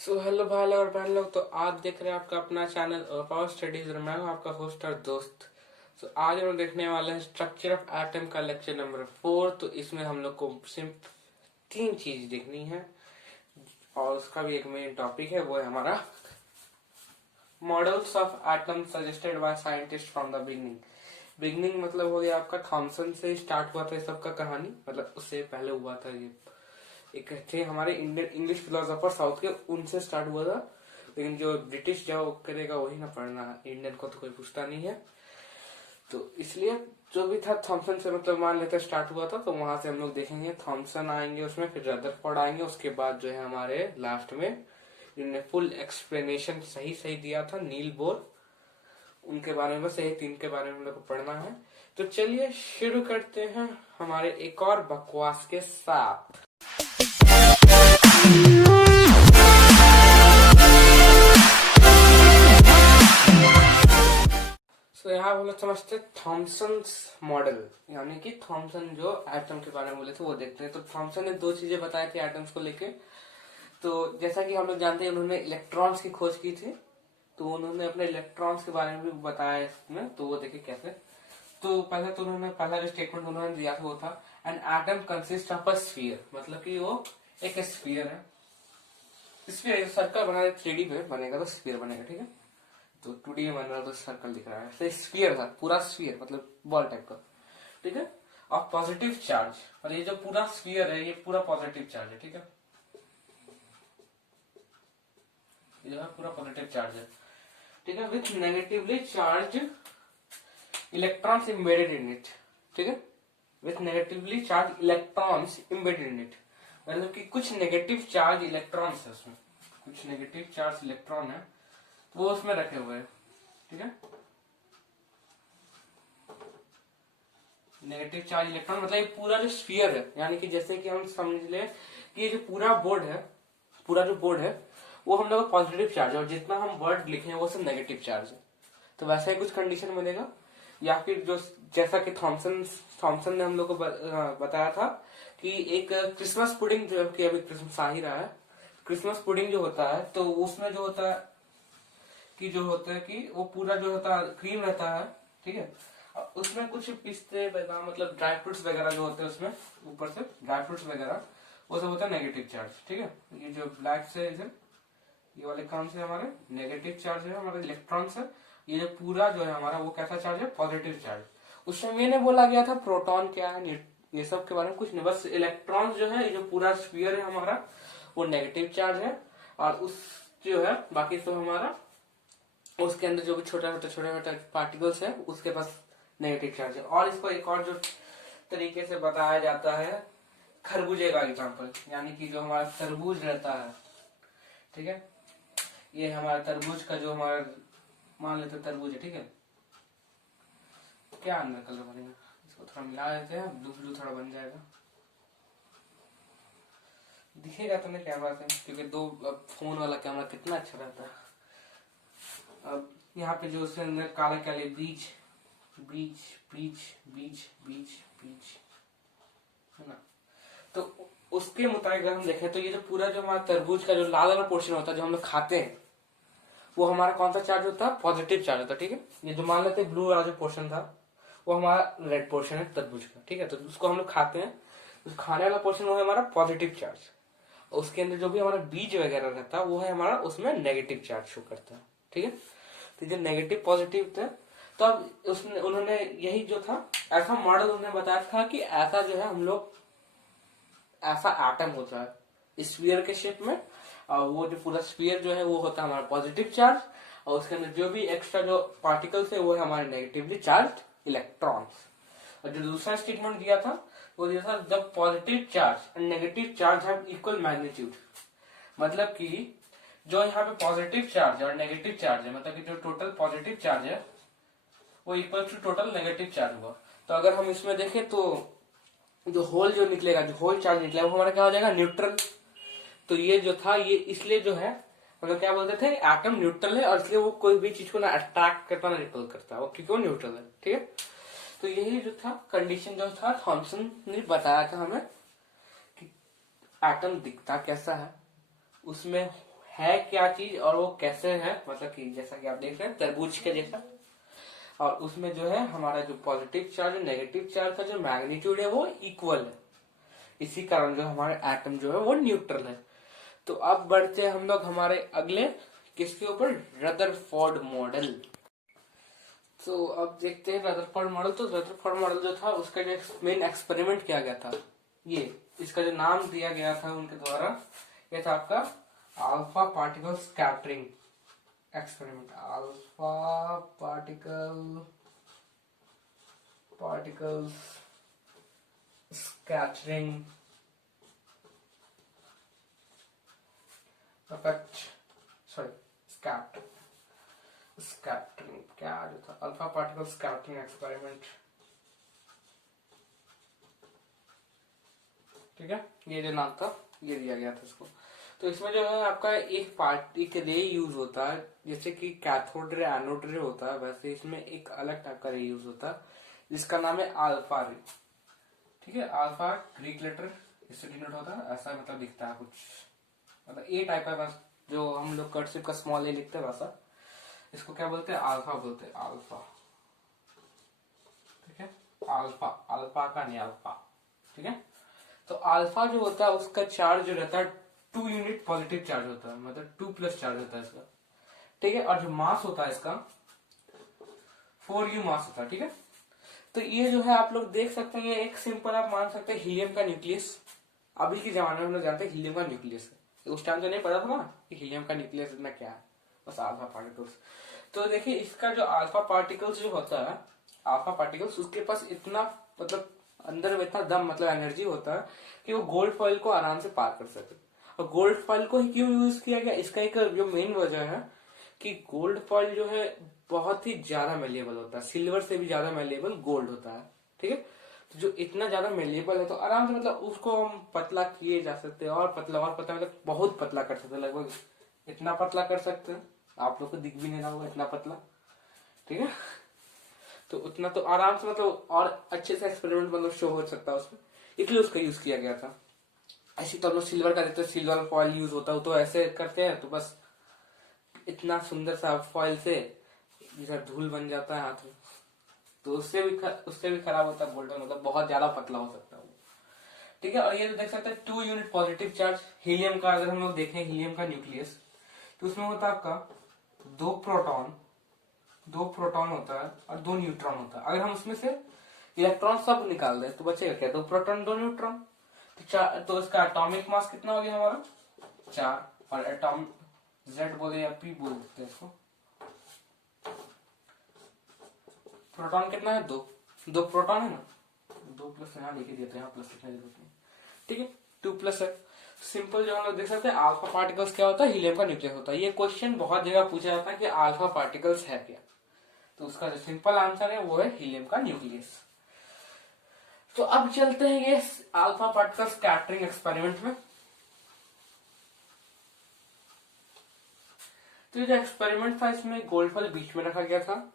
Hello भाई लोग और बहन लोग। तो आप देख रहे हैं आपका अपना चैनल पावर स्टडीज और मैं हूं आपका होस्ट और दोस्त। आज हम लोग देखने वाले हैं स्ट्रक्चर ऑफ एटम का लेक्चर नंबर 4। तो इसमें हम लोग को सिर्फ 3 चीज देखनी है और उसका भी एक मेन टॉपिक है, वो है हमारा models of atom suggested by scientist from the beginning. Beginning मतलब हो गया आपका थॉमसन से स्टार्ट हुआ था ये सब का कहानी, मतलब उससे पहले हुआ था ये। एक थे हमारे इंडियन इंग्लिश फिलोसोफर साउथ के, उनसे स्टार्ट हुआ था। लेकिन जो ब्रिटिश जो करेगा वही ना पढ़ना, इंडियन को तो कोई पूछता नहीं है। तो इसलिए जो भी था थॉमसन से, मतलब मान लेते स्टार्ट हुआ था, तो वहां से हम लोग देखेंगे थॉमसन आएंगे उसमें, फिर रदरफोर्ड आएंगे, उसके बाद जो है हमारे लास्ट में जिन्होंने फुल एक्सप्लेनेशन सही सही दिया था, नील बोर। उनके बारे में, बस यही 3 के बारे में हम लोग को पढ़ना है। तो चलिए शुरू करते हैं हमारे एक और बकवास के साथ। यहाँ हम लोग समझते थॉमसन मॉडल, यानी कि थॉमसन जो एटम के बारे में बोले थे वो देखते हैं। तो थॉमसन ने 2 चीजें बताई थी एटम्स को लेके। तो जैसा कि हम लोग जानते हैं उन्होंने इलेक्ट्रॉन्स की खोज की थी, तो उन्होंने अपने इलेक्ट्रॉन्स के बारे में भी बताया इसमें। तो वो देखिए कैसे। तो पहले तो उन्होंने पहला जो स्टेटमेंट उन्होंने दिया था वो था an atom consist of a sphere, मतलब कि वो एक स्फीयर है। स्फीयर सर्कल बना 3D में बनेगा तो स्फीयर बनेगा, ठीक है। तो 2D में बन रहा तो सर्कल दिख रहा है, तो स्फीयर था, पूरा स्फीयर मतलब बॉल टाइप का, ठीक है। और पॉजिटिव चार्ज, और ये जो पूरा स्फीयर है ये पूरा पॉजिटिव चार्ज है, ठीक है। ये जो है पूरा पॉजिटिव चार्ज है, ठीक है, with negatively charge electrons embedded in it, ठीक है। With negatively charge electrons embedded in it, मतलब कि कुछ नेगेटिव चार्ज इलेक्ट्रॉन्स है उसमें, कुछ नेगेटिव चार्ज इलेक्ट्रॉन है वो उसमें रखे हुए हैं, ठीक है। नेगेटिव चार्ज इलेक्ट्रॉन मतलब ये पूरा जो स्फीयर है, यानी कि जैसे कि हम समझ ले कि ये जो पूरा बोर्ड है, पूरा जो बोर्ड है वो हम लोग पॉजिटिव चार्ज है, और जितना हम वर्ड लिखे हैं वो सब नेगेटिव चार्ज है। तो वैसा ही कुछ कंडीशन मिलेगा। या फिर जो जैसा कि थॉमसन थॉमसन ने हम लोग को बताया था कि एक क्रिसमस पुडिंग जो कि अभी क्रिसमस आ ही रहा है, क्रिसमस पुडिंग जो होता है तो उसमें जो होता है कि जो होता है कि वो पूरा जो होता है क्रीम रहता है, ठीक है। उसमें कुछ पिस्ते बादाम मतलब ड्राई फ्रूट्स वगैरह जो होते हैं उसमें, ऊपर से ड्राई फ्रूट्स वगैरह वो सब होता है नेगेटिव चार्ज, ठीक है। ये जो ब्लैक से इधर ये वाले कौन से हमारे नेगेटिव चार्ज है, हमारे इलेक्ट्रॉन्स है। ये जो पूरा जो है हमारा वो कैसा चार्ज है, पॉजिटिव चार्ज। उस समय मैंने बोला गया था प्रोटॉन क्या है, ये सब के बारे में कुछ नहीं, बस इलेक्ट्रॉन्स जो है, ये जो पूरा स्फीयर है हमारा वो नेगेटिव चार्ज है, और उस जो है बाकी सब हमारा उसके अंदर जो भी छोटा छोटा पार्टिकल्स है उसके पास नेगेटिव चार्ज है। और इसको एक और जो तरीके से बताया जाता है खरबूजे का एग्जांपल, यानी कि जो हमारा तरबूज रहता है, ठीक है। ये हमारा तरबूज का जो हमारा मान लेते तरबूज है, ठीक है। क्या अंदर कलर बनेगा, इसको थोड़ा मिला देते हैं, ब्लू ब्लू थोड़ा बन जाएगा, दिखेगा तो नहीं कैमरा से, क्योंकि फोन वाला कैमरा कितना अच्छा रहता है। अब यहाँ पे जो उसके अंदर काले काले बीज बीज बीज बीज बीज बीज है ना, तो उसके मुताबिक अगर हम देखें तो ये जो पूरा जो हमारा तरबूज का जो लाल वाला पोर्शन होता है जो हम लोग खाते हैं वो हमारा कौन सा चार्ज होता है, पॉजिटिव चार्ज होता है, ठीक है। ये जो मान लेते ब्लू वाला जो पोर्शन था वो हमारा रेड पोर्शन है तरबूज का, ठीक है। तो उसको हम लोग खाते हैं, उस खाने वाला पोर्शन वो है हमारा पॉजिटिव चार्ज, उसके अंदर जो भी हमारा बीज वगैरह रहता है वो है हमारा उसमें नेगेटिव चार्ज शो करता है, ठीक है। तो जो नेगेटिव पॉजिटिव थे, तो अब उसने उन्होंने यही जो था ऐसा मॉडल उन्होंने बताया था कि ऐसा जो है हम लोग ऐसा एटम होता है स्फीयर के शेप में, और वो जो पूरा स्फीयर जो है वो होता है हमारा पॉजिटिव चार्ज, और उसके अंदर जो भी एक्स्ट्रा जो पार्टिकल्स है वो है हमारे नेगेटिवली चार्ज इलेक्ट्रॉन्स। और जो दूसरा स्टेटमेंट दिया था वो दिया था जब positive charge and negative charge have equal magnitude, मतलब कि जो यहाँ पे पॉजिटिव चार्ज है और नेगेटिव चार्ज है, मतलब कि जो टोटल पॉजिटिव चार्ज है वो equal to total negative charge हुआ। तो अगर हम इसमें देखें तो जो होल जो निकलेगा, जो होल चार्ज निकलेगा वो हमारा क्या हो जाएगा, न्यूट्रल। तो ये जो था ये इसलिए जो है मतलब क्या बोलते थे एटम न्यूट्रल है, और इसलिए वो कोई भी चीज को ना अट्रैक्ट करता ना रिपल करता, वो क्योंकि वो न्यूट्रल है, ठीक है। तो यही जो था कंडीशन जो था थॉमसन ने बताया था हमें कि एटम दिखता कैसा है, उसमें है क्या चीज और वो कैसे है, मतलब कि जैसा कि आप देख रहे हैं तरबूज के जैसा, और उसमें जो है हमारा जो पॉजिटिव चार्ज और नेगेटिव चार्ज का जो मैग्नीट्यूड है वो इक्वल है। इसी कारण जो हमारे एटम जो है वो न्यूट्रल है। तो अब बढ़ते हैं हम लोग हमारे अगले किसके ऊपर, रदरफोर्ड मॉडल। तो अब देखते हैं रदरफोर्ड मॉडल। तो रदरफोर्ड मॉडल जो था उसका जो मेन एक्सपेरिमेंट किया गया था, ये इसका जो नाम दिया गया था उनके द्वारा, ये था आपका alpha particle scattering experiment. Alpha particles scattering effect, sorry scattering क्या जो था, अल्फा पार्टिकल स्कैटरिंग एक्सपेरिमेंट। ठीक है, ये जो नाम था ये दिया गया था इसको। तो इसमें जो है आपका एक रे यूज होता है, जैसे कि कैथोड रे एनोड रे होता है, वैसे इसमें एक अलग टाइप का रे यूज होता है जिसका नाम है अल्फा रे। ठीक है, अल्फा ग्रीक लेटर इससे डिनोट होता है, ऐसा मतलब दिखता है कुछ, मतलब ए टाइप का, बस जो हम लोग कर्सिव का स्मॉल ए लिखते हैं वैसा। इसको क्या बोलते हैं, अल्फा बोलते हैं, अल्फा। ठीक है, अल्फा, अल्फा का नहीं, अल्फा। ठीक है, तो अल्फा जो होता है उसका चार्ज जो रहता है 2 यूनिट पॉजिटिव चार्ज होता है, मतलब 2+ चार्ज होता है इसका। ठीक है, और जो मास होता है इसका 4u मास होता है। ठीक है, तो ये जो है आप लोग देख सकते हैं, ये एक सिंपल आप मान सकते हैं हीलियम का न्यूक्लियस। अभी के जमाने में हम लोग जानते हैं हीलियम का न्यूक्लियस है, उस टाइम तो नहीं पता था ना कि हीलियम का न्यूक्लियस इतना क्या है, बस अल्फा पार्टिकल्स। तो देखिए इसका जो अल्फा पार्टिकल्स जो होता है, अल्फा पार्टिकल्स उसके पास इतना मतलब अंदर में इतना दम मतलब एनर्जी होता है कि वो गोल्ड फॉइल को आराम से पार कर सके। और गोल्ड फॉइल को ही क्यों यूज किया गया, इसका एक जो मेन वजह है कि गोल्ड फॉइल जो है बहुत ही ज्यादा मेलेबल होता है, सिल्वर से भी ज्यादा मेलेबल गोल्ड होता है। ठीक है, तो जो इतना ज्यादा मेलेबल है तो आराम से मतलब उसको हम पतला किए जा सकते हैं, और पतला मतलब बहुत पतला कर सकते हैं, लगभग इतना पतला कर सकते हैं, आप लोग को दिख भी नहीं रहा होगा इतना पतला। ठीक है, तो उतना तो आराम से मतलब और अच्छे से एक्सपेरिमेंट मतलब शो हो सकता है उसमें, इसलिए उसका यूज किया गया था। ऐसे तो हम लोग सिल्वर का देखते हैं, सिल्वर फॉइल यूज होता है तो ऐसे करते हैं, तो बस इतना सुंदर सा फॉइल से जैसा धूल बन जाता है हाथ में, तो उससे भी खराब होता है गोल्डन, मतलब बहुत ज्यादा पतला हो सकता है वो। ठीक है, और ये देख सकते हैं 2 यूनिट पॉजिटिव चार्ज हीलियम का। अगर हम लोग देखें हीलियम का न्यूक्लियस, तो उसमें होता है आपका 2 प्रोटॉन होता है और 2 न्यूट्रॉन होता है। अगर हम उसमें से इलेक्ट्रॉन सब निकाल दें तो बचेगा क्या, 2 प्रोटॉन 2 न्यूट्रॉन। तो इसका एटॉमिक मास कितना हो गया हमारा 4, और एटॉम Z बोले या P बोल सकते हैं इसको। प्रोटॉन कितना है 2 प्रोटॉन है ना, 2+ यहाँ लिख दिया था, यहाँ प्लस लिखने की जरूरत नहीं। ठीक है, 2+ है। सिंपल जो हम लोग देख सकते हैं अल्फा पार्टिकल्स क्या होता है, हीलियम का न्यूक्लियस होता है। ये क्वेश्चन बहुत जगह पूछा जाता है कि अल्फा पार्टिकल्स है क्या, तो उसका जो सिंपल आंसर है वो है हीलियम का न्यूक्लियस। तो अब चलते हैं ये अल्फा पार्टिकल स्कैटरिंग एक्सपेरिमेंट में। तो ये जो एक्सपेरिमेंट था इसमें गोल्ड फॉइल बीच में रखा गया था,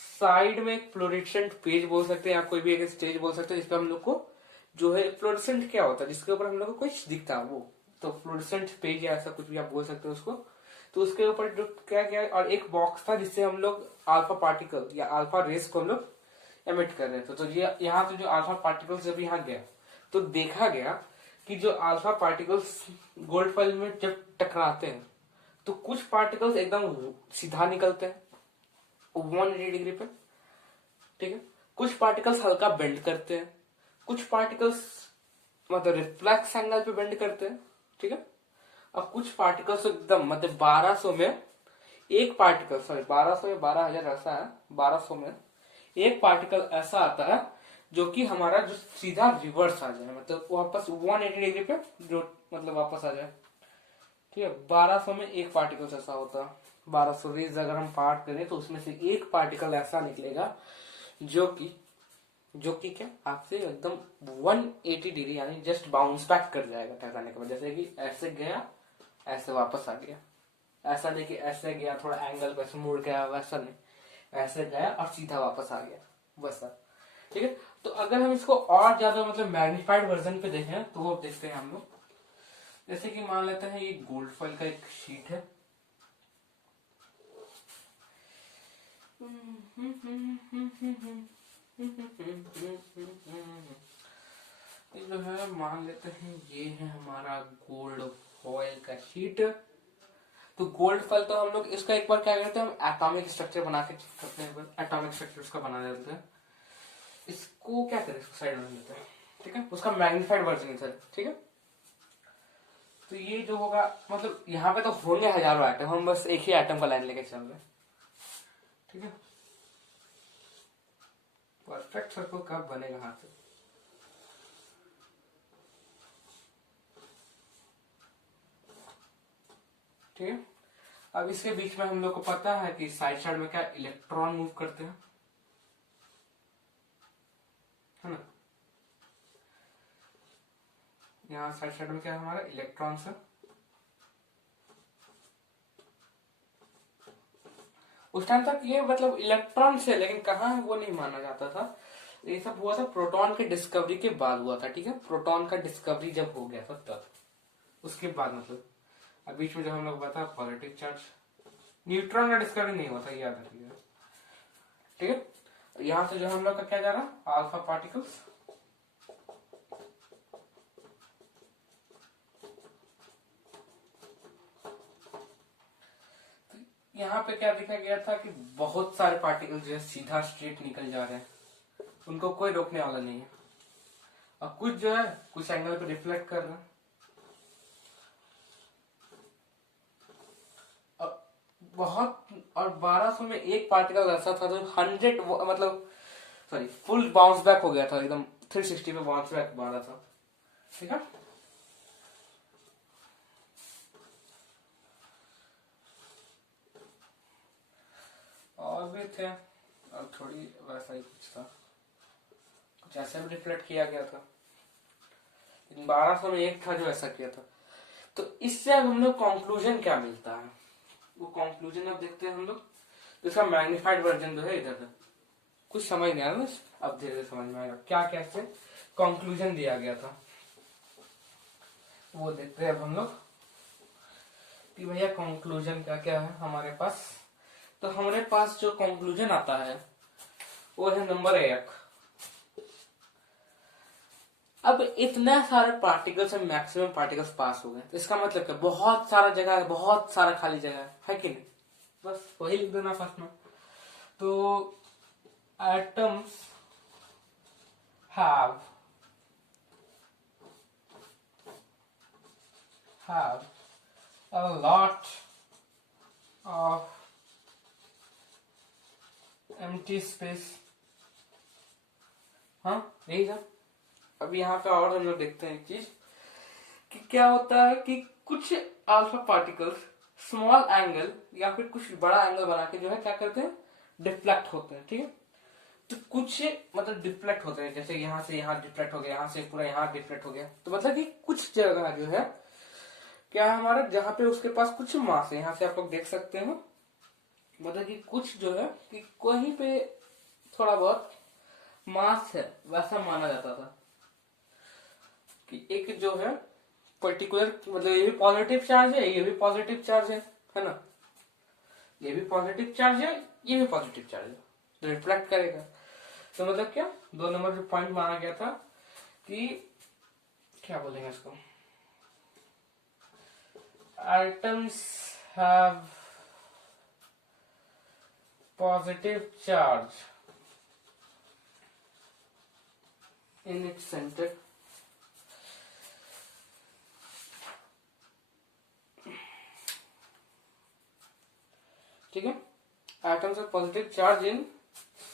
साइड में एक फ्लोरेसेंट पेज बोल सकते हैं, या कोई भी एक स्टेज बोल सकते हैं, जिसपे हम लोग को जो है फ्लोरेसेंट क्या होता है जिसके ऊपर हम लोग को कुछ दिखता है वो, तो फ्लोरेसेंट पेज या ऐसा कुछ भी आप बोल सकते हो उसको। तो उसके ऊपर जो क्या क्या, और एक बॉक्स था जिससे हम लोग अल्फा पार्टिकल या अल्फा रेस को हम लोग एमिट कर रहे थे। तो ये यहाँ से जो अल्फा पार्टिकल्स जब यहाँ गया तो देखा गया कि जो अल्फा पार्टिकल्स गोल्ड फॉइल में जब टकराते हैं तो कुछ पार्टिकल्स एकदम सीधा निकलते हैं 180 डिग्री पे। ठीक है, कुछ पार्टिकल्स हल्का बेंड करते हैं, कुछ पार्टिकल्स मतलब रिफ्लेक्स एंगल पे बेंड करते हैं। ठीक है, अब कुछ पार्टिकल्स एकदम मतलब 1200 में एक पार्टिकल, सॉरी 1200 या 12,000 ऐसा है, 1200 में एक पार्टिकल ऐसा आता है जो कि हमारा जो सीधा रिवर्स आ जाए, मतलब वापस 180 डिग्री पे जो मतलब वापस आ जाए। ठीक है, 1200 में एक पार्टिकल ऐसा होता है, 1200 रेज अगर हम पार्ट करें तो उसमें से एक पार्टिकल ऐसा निकलेगा जो कि क्या आपसे एकदम 180 डिग्री यानी जस्ट बाउंस बैक कर जाएगा टकराने के बाद, जैसे कि ऐसे गया ऐसे वापस आ गया, ऐसा नहीं कि ऐसे गया थोड़ा एंगल पे मुड़ गया, वैसा नहीं, ऐसे गया और सीधा वापस आ गया वैसा। ठीक है, तो अगर हम इसको और ज्यादा मतलब मैग्निफाइड वर्जन पे देखें तो वो देखते हैं हम लोग, जैसे कि मान लेते हैं ये गोल्ड फॉइल का एक शीट है, ये जो है मान लेते हैं ये है हमारा गोल्ड फॉयल का शीट। तो गोल्ड फॉयल तो हम लोग इसका एक बार क्या करते हैं, हम एटॉमिक स्ट्रक्चर बना के करते हैं, एटॉमिक स्ट्रक्चर उसका बना देते हैं। इसको क्या करें, इसको साइड में लेते हैं, ठीक है, उसका मैग्नीफाइड वर्जन है सर, ठीक है। तो ये जो होगा, मतलब यहाँ पे तो होंगे हजारों आइटम, हम बस एक ही आइटम का लाइन लेके चल रहे हैं, ठीक है। परफेक्ट सर्कल कब बनेगा हाथ से, ठीक है। अब इसके बीच में हम लोग को पता है कि साइड साइड में क्या इलेक्ट्रॉन मूव करते हैं, है ना। यहाँ साइड साइड में क्या है हमारा इलेक्ट्रॉन है। उस टाइम तक ये मतलब इलेक्ट्रॉन से, लेकिन कहाँ है वो नहीं माना जाता था। ये सब हुआ था प्रोटॉन की डिस्कवरी के बाद हुआ था, ठीक है। प्रोटॉन का डिस्कवरी जब हो गया था तब, उसके बाद मतलब अब बीच में जब हम लोग बता पॉजिटिव चार्ज, न्यूट्रॉन का डिस्कवरी नहीं हुआ था, याद रखिएगा, ठीक है। यहां से जो हम लोग का क्या जा रहा, अल्फा पार्टिकल्स, यहाँ पे क्या देखा गया था कि बहुत सारे पार्टिकल जो है सीधा स्ट्रेट निकल जा रहे हैं, उनको कोई रोकने वाला नहीं है। और कुछ जो है कुछ एंगल पे रिफ्लेक्ट कर रहे हैं। बहुत, और 1200 में एक पार्टिकल ऐसा था जो 100 मतलब सॉरी फुल बाउंस बैक हो गया था, एकदम 360 पे बाउंस बैक मारा था, ठीक है। और भी थे, और थोड़ी वैसा ही कुछ था, कुछ ऐसे भी रिफ्लेक्ट किया गया था, लेकिन 1200 में एक था जो ऐसा किया था। तो इससे अब हम लोग कंक्लूजन क्या मिलता है, वो कंक्लूजन अब देखते हैं हम लोग। इसका मैग्नीफाइड वर्जन जो है इधर है, कुछ समझ नहीं आया, बस अब धीरे धीरे समझ में आएगा क्या कैसे कंक्लूजन दिया गया था, वो देखते हैं अब हम लोग कि भैया कंक्लूजन क्या क्या है हमारे पास। तो हमारे पास जो कंक्लूजन आता है वो है नंबर 1। अब इतना सारे पार्टिकल्स में मैक्सिमम पार्टिकल्स पास हो गए, तो इसका मतलब क्या, बहुत सारा जगह है, बहुत सारा खाली जगह है कि नहीं, बस वही लिख देना फर्स्ट में। तो atoms have a lot of empty space, हाँ यही था। अब यहाँ पे और हम लोग देखते हैं एक चीज कि क्या होता है कि कुछ अल्फा पार्टिकल्स स्मॉल एंगल या फिर कुछ बड़ा एंगल बना के जो है क्या करते हैं, डिफ्लेक्ट होते हैं, ठीक है। तो कुछ मतलब डिफ्लेक्ट होते हैं, जैसे यहाँ से यहाँ डिफ्लेक्ट हो गया, यहाँ से पूरा यहाँ डिफ्लेक्ट हो गया, तो मतलब कि कुछ जगह जो है क्या है हमारा, जहाँ पे उसके पास कुछ मास है, यहाँ से आप लोग देख सकते हो, मतलब कि कुछ जो है कि कहीं पे थोड़ा बहुत मास है, वैसा माना जाता था कि एक जो है पर्टिकुलर, मतलब ये भी पॉजिटिव चार्ज है, ये भी पॉजिटिव चार्ज है ना, ये भी पॉजिटिव चार्ज है, ये भी पॉजिटिव चार्ज है, तो रिफ्लेक्ट करेगा। तो मतलब क्या, 2 नंबर जो पॉइंट माना गया था कि क्या बोलेंगे इसको, atoms have positive charge in its center, ठीक है। atoms have positive charge in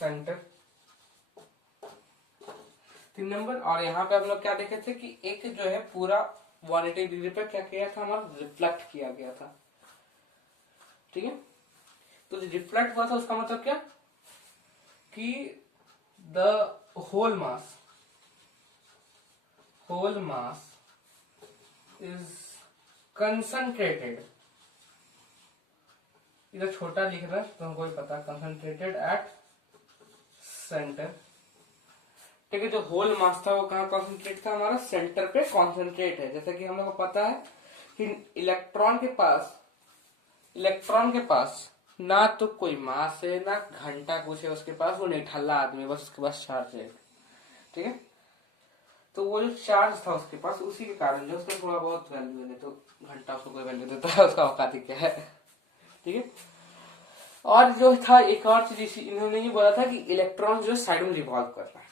center, 3 number. और यहाँ पे हम लोग क्या देखे थे कि एक जो है पूरा 180 डिग्री पे क्या किया था हमारा, रिफ्लेक्ट किया गया था, ठीक है। तो जो रिफ्लेक्ट हुआ था उसका मतलब क्या कि the whole mass is concentrated, इधर छोटा लिख रहा है तो हमको पता, कंसंट्रेटेड एट सेंटर, ठीक है। जो होल मास था वो कहाँ कॉन्सेंट्रेट था, हमारा सेंटर पे कॉन्सेंट्रेट है। जैसे कि हम लोग को पता है कि इलेक्ट्रॉन के पास ना तो कोई मास है ना घंटा कुछ है उसके पास, वो निठल्ला आदमी, बस उसके पास चार्ज है। ठीक है, तो वो जो चार्ज था उसके पास, उसी के कारण जो उसका थोड़ा बहुत वैल्यू है, तो घंटा उसको कोई वैल्यू देता है, उसका औकात ही क्या है। ठीक है, और जो था एक और चीज इन्होंने ये बोला था कि इलेक्ट्रॉन जो साइड में रिवॉल्व कर रहा है।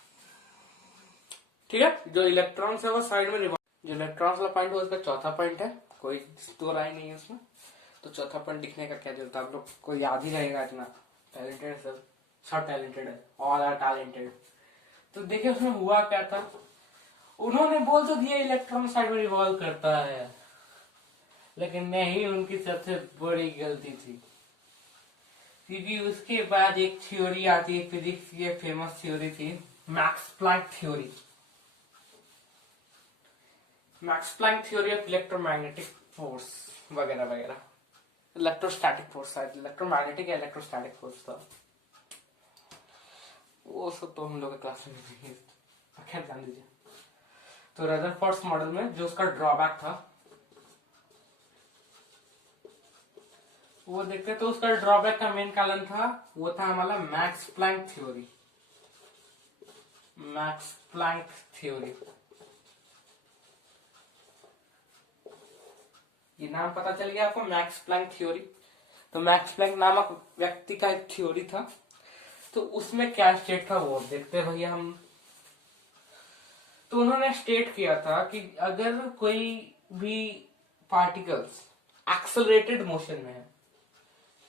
ठीक है, जो इलेक्ट्रॉन है वो साइड में रिवॉल्व, जो इलेक्ट्रॉन वाला पॉइंट है उसका चौथा पॉइंट है, कोई दो राय नहीं है उसमें। तो चौथा पॉइंट दिखने का क्या जरूरत है, आप लोग को याद ही रहेगा, इतना टैलेंटेड सब टैलेंटेड है, ऑल आर टैलेंटेड। तो देखिए उसमें हुआ क्या था, उन्होंने बोल तो दिया इलेक्ट्रॉन साइड में रिवॉल्व करता है, लेकिन नहीं, उनकी सबसे बड़ी गलती थी, क्योंकि उसके बाद एक थ्योरी आती है फिजिक्स की, फेमस थ्योरी थी Max Planck theory. Max Planck theory of electromagnetic force वगैरह वगैरह, इलेक्ट्रोस्टैटिक फोर्स, शायद इलेक्ट्रोमैग्नेटिक या इलेक्ट्रोस्टैटिक फोर्स था, वो सब तो हम लोग के क्लास में नहीं है, खैर जान दीजिए। तो रदरफोर्ड मॉडल में जो उसका ड्रॉबैक था वो देखते, तो उसका ड्रॉबैक का मेन कारण था, वो था हमारा Max Planck theory. Max Planck theory, ये नाम पता चल गया आपको, मैक्स प्लैंक थ्योरी। तो मैक्स प्लैंक नामक व्यक्ति का एक थ्योरी था, तो उसमें क्या स्टेट था वो देखते हैं भैया हम। तो उन्होंने स्टेट किया था कि अगर कोई भी पार्टिकल्स एक्सेलरेटेड मोशन में है,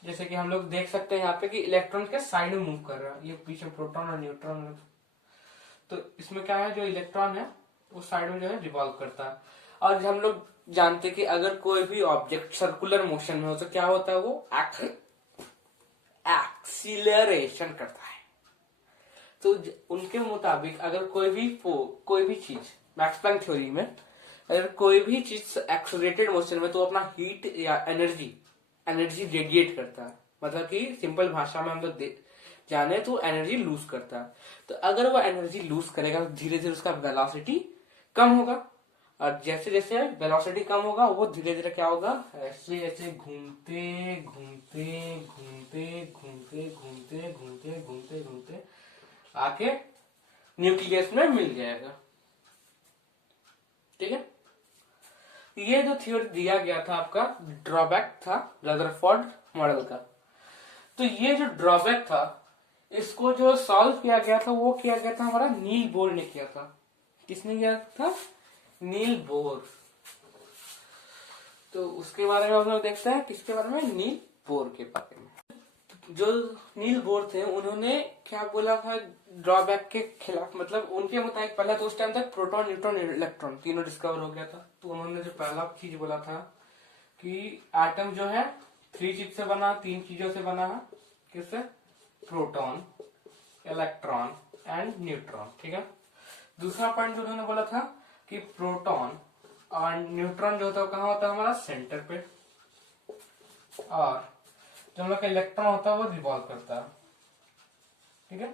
जैसे कि हम लोग देख सकते हैं यहाँ पे कि इलेक्ट्रॉन के साइड में मूव कर रहा है, ये पीछे प्रोटॉन और न्यूट्रॉन है, तो इसमें क्या है, जो इलेक्ट्रॉन है वो साइड में जो है रिवॉल्व करता है। और हम लोग जानते हैं कि अगर कोई भी ऑब्जेक्ट सर्कुलर मोशन में हो तो क्या होता है, वो एक्सीलरेशन करता है। तो उनके मुताबिक अगर कोई भी चीज मैक्स प्लैंक थ्योरी में, अगर कोई भी चीज एक्सेलरेटेड मोशन में, तो अपना हीट या एनर्जी रेडिएट करता है, मतलब कि सिंपल भाषा में हम लोग जाने तो एनर्जी लूज करता है। तो अगर वो एनर्जी लूज करेगा तो धीरे धीरे उसका वेलोसिटी कम होगा, और जैसे जैसे वेलोसिटी कम होगा वो धीरे धीरे क्या होगा, ऐसे ऐसे घूमते घूमते घूमते घूमते घूमते घूमते घूमते घूमते आके न्यूक्लियस में मिल जाएगा। ठीक है, ये जो थ्योरी दिया गया था आपका ड्रॉबैक था रदरफोर्ड मॉडल का। तो ये जो ड्रॉबैक था इसको जो सॉल्व किया गया था वो किया गया था हमारा नील बोर ने किया था। किसने किया था, नील बोर। तो उसके बारे में हम लोग देखते हैं, किसके बारे में, नील बोर के बारे में। जो नील बोर थे उन्होंने क्या बोला था ड्रॉबैक के खिलाफ, मतलब उनके मुताबिक पहला तो उस टाइम तक प्रोटॉन न्यूट्रॉन इलेक्ट्रॉन तीनों डिस्कवर हो गया था। तो उन्होंने जो पहला चीज बोला था कि एटम जो है 3 चीज से बना, 3 चीजों से बना है, किससे, प्रोटॉन, इलेक्ट्रॉन एंड न्यूट्रॉन। ठीक है, दूसरा पॉइंट जो उन्होंने बोला था कि प्रोटॉन और न्यूट्रॉन जो होता है कहाँ होता है, हमारा सेंटर पे, और जो हम लोग का इलेक्ट्रॉन होता है वो रिवॉल्व करता है। ठीक है,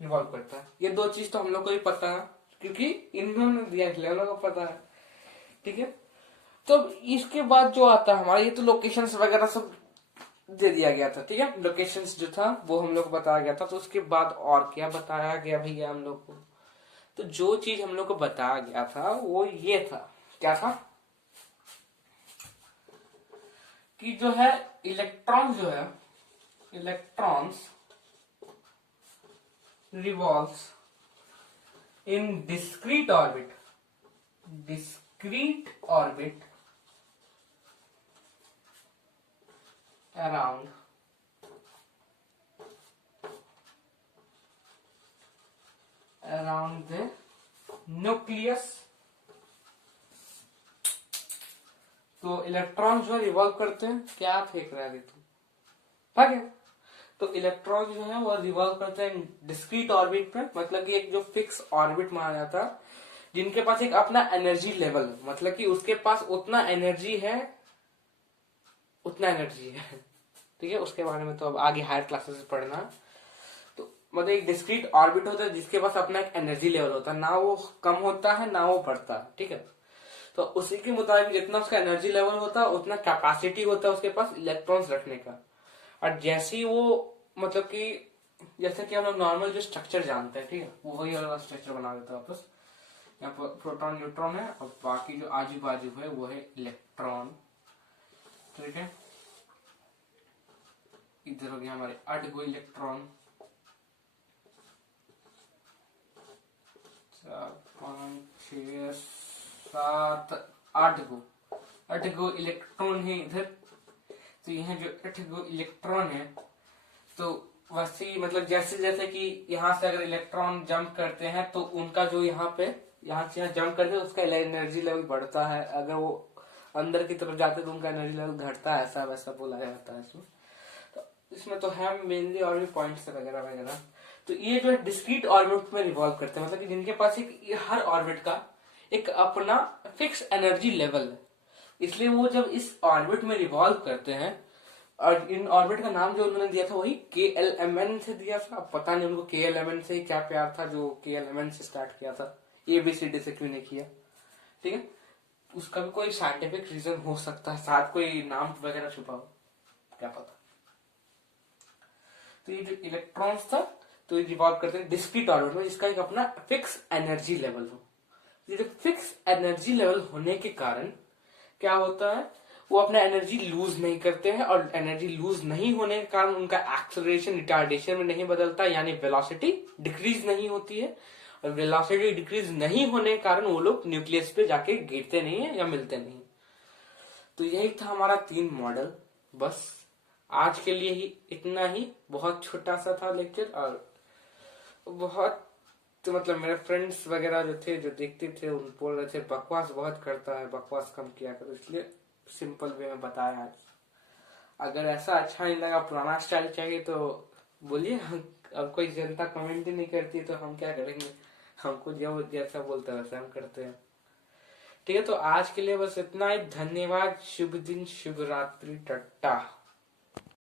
रिवॉल्व करता है। ये 2 चीज तो हम लोग को ही पता है क्योंकि इन्होंने दिया, हम लोग को पता है। ठीक है, तो इसके बाद जो आता है हमारा, ये तो लोकेशंस वगैरह सब दे दिया गया था। ठीक है, लोकेशंस जो था वो हम लोग को बताया गया था। तो उसके बाद और क्या बताया गया भैया हम लोग को, तो जो चीज हम लोग को बताया गया था वो ये था, क्या था कि जो है इलेक्ट्रॉन जो है, electrons revolves in discrete orbit around the nucleus। तो इलेक्ट्रॉन जो रिवॉल्व करते हैं, क्या फेंक रहा है तू, ठीक है, तो इलेक्ट्रॉन जो है वो रिवॉल्व करते हैं डिस्क्रीट ऑर्बिट पे, मतलब कि एक जो फिक्स ऑर्बिट माना जाता है, जिनके पास एक अपना एनर्जी लेवल, मतलब कि उसके पास उतना एनर्जी है। ठीक है, उसके बारे में तो अब आगे हायर क्लासेस में पढ़ना। तो मतलब एक डिस्क्रीट ऑर्बिट होता है जिसके पास अपना एक एनर्जी लेवल होता है, ना वो कम होता है ना वो बढ़ता है। ठीक है, तो उसी के मुताबिक जितना उसका एनर्जी लेवल होता है उतना कैपेसिटी होता है उसके पास इलेक्ट्रॉन्स रखने का। और जैसे ही वो मतलब कि जैसे कि हम लोग नॉर्मल जो स्ट्रक्चर जानते हैं, ठीक है, वो वही वाला स्ट्रक्चर बना देता है वापस। यहाँ पर प्रोटॉन न्यूट्रॉन है और बाकी जो आजू बाजू है वो है इलेक्ट्रॉन, ठीक है। इधर हो गया हमारे 8 गो इलेक्ट्रॉन, 4 5 6 7 8 गो इलेक्ट्रॉन है इधर। तो यहाँ जो 8 गो इलेक्ट्रॉन है, तो वैसे ही मतलब जैसे जैसे कि यहाँ से अगर इलेक्ट्रॉन जंप करते हैं तो उनका जो यहाँ पे यहाँ से यहाँ जंप करते हैं उसका एनर्जी लेवल बढ़ता है, अगर वो अंदर की तरफ जाते तो उनका एनर्जी लेवल घटता है, ऐसा वैसा बोला जाता है इसमें। तो इसमें तो है मेनली और भी पॉइंट्स वगैरह वगैरह। तो ये जो है डिस्क्रीट ऑर्बिट में रिवॉल्व करते हैं, मतलब कि जिनके पास एक हर ऑर्बिट का एक अपना फिक्स एनर्जी लेवल है, इसलिए वो जब इस ऑर्बिट में रिवॉल्व करते हैं, और इन ऑर्बिट का नाम जो उन्होंने दिया था वही KLMN से दिया था। अब पता नहीं उनको KLMN से क्या प्यार था जो KLMN से स्टार्ट किया था, ABCD से क्यों नहीं किया, ठीक है। उसका भी कोई साइंटिफिक रीजन हो सकता है, साथ कोई नाम वगैरह छुपा हो, क्या पता। तो ये जो इलेक्ट्रॉन्स था तो ये रिवॉल्व करते हैं डिस्क्रीट ऑर्बिट में, जिसका एक अपना फिक्स एनर्जी लेवल हो। ये जो फिक्स एनर्जी लेवल होने के कारण क्या होता है, वो अपना एनर्जी लूज नहीं करते हैं, और एनर्जी लूज नहीं होने के कारण उनका एक्सेलरेशन रिटार्डेशन में नहीं बदलता, यानी वेलोसिटी डिक्रीज नहीं होती है, और वेलोसिटी डिक्रीज नहीं होने के कारण वो लोग न्यूक्लियस पे जाके गिरते नहीं है या मिलते नहीं है। तो यही था हमारा 3 मॉडल। बस आज के लिए ही इतना ही, बहुत छोटा सा था लेक्चर, और बहुत तो मतलब मेरे फ्रेंड्स वगैरह जो थे जो देखते थे उन बोल रहे थे बकवास बहुत करता है, बकवास कम किया करो, इसलिए सिंपल वे में बताया आज। अगर ऐसा अच्छा नहीं लगा, पुराना स्टाइल चाहिए तो बोलिए। अब कोई जनता कमेंट ही नहीं करती तो हम क्या करेंगे, हमको जो जैसा बोलता है वैसा हम करते हैं, ठीक है। तो आज के लिए बस इतना ही, धन्यवाद, शुभ दिन, शुभ रात्रि, टाटा।